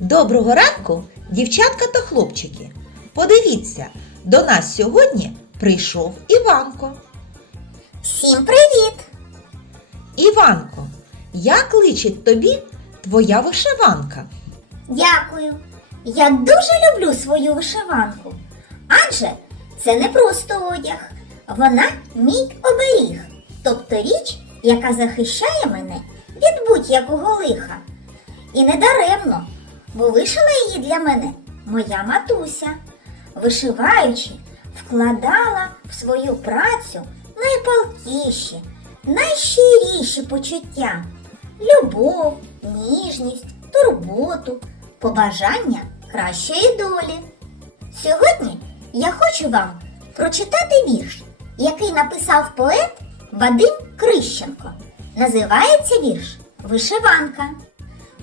Доброго ранку, дівчатка та хлопчики. Подивіться, до нас сьогодні прийшов Іванко. Всім привіт! Іванко, як личить тобі твоя вишиванка? Дякую. Я дуже люблю свою вишиванку. Адже це не просто одяг, вона мій оберіг, тобто річ, яка захищає мене від будь-якого лиха. І не даремно, бо вишила її для мене моя матуся. Вишиваючи, вкладала в свою працю найпалкіші, найщиріші почуття, любов, ніжність, турботу, побажання кращої долі. Сьогодні я хочу вам прочитати вірш, який написав поет Вадим Крищенко. Називається вірш Вишиванка.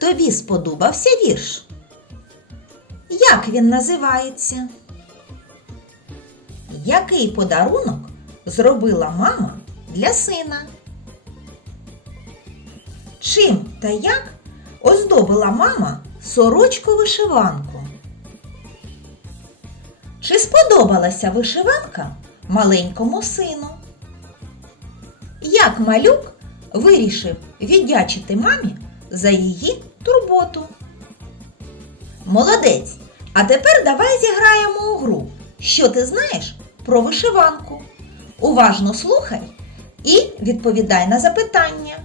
Тобі сподобався вірш? Як він називається? Який подарунок зробила мама для сина? Чим та як оздобила мама сорочку вишиванку? Чи сподобалася вишиванка маленькому сину? Як малюк вирішив віддячити мамі за її турботу? Молодець! А тепер давай зіграємо у гру. Що ти знаєш про вишиванку? Уважно слухай і відповідай на запитання.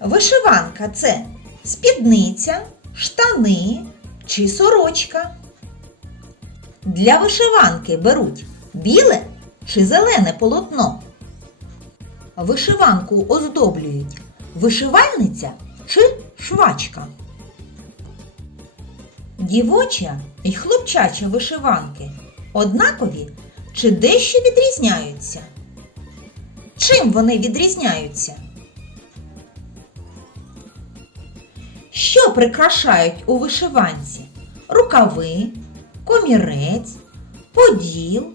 Вишиванка це спідниця, штани чи сорочка. Для вишиванки беруть біле чи зелене полотно. Вишиванку оздоблюють вишивальниця чи швачка. Дівоча й хлопчача вишиванки однакові чи дещо відрізняються? Чим вони відрізняються? Що прикрашають у вишиванці? Рукави, комірець, поділ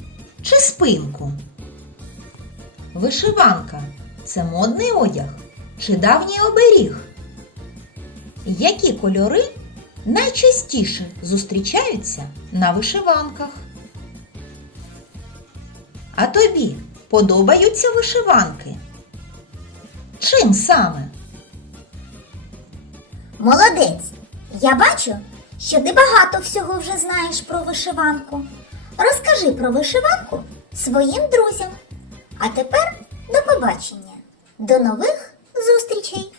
чи спинку? Вишиванка це модний одяг чи давній оберіг? Які кольори найчастіше зустрічаються на вишиванках? А тобі подобаються вишиванки? Чим саме? Молодець! Я бачу, що ти багато всього вже знаєш про вишиванку. Розкажи про вишиванку своїм друзям. А тепер до побачення. До нових зустрічей!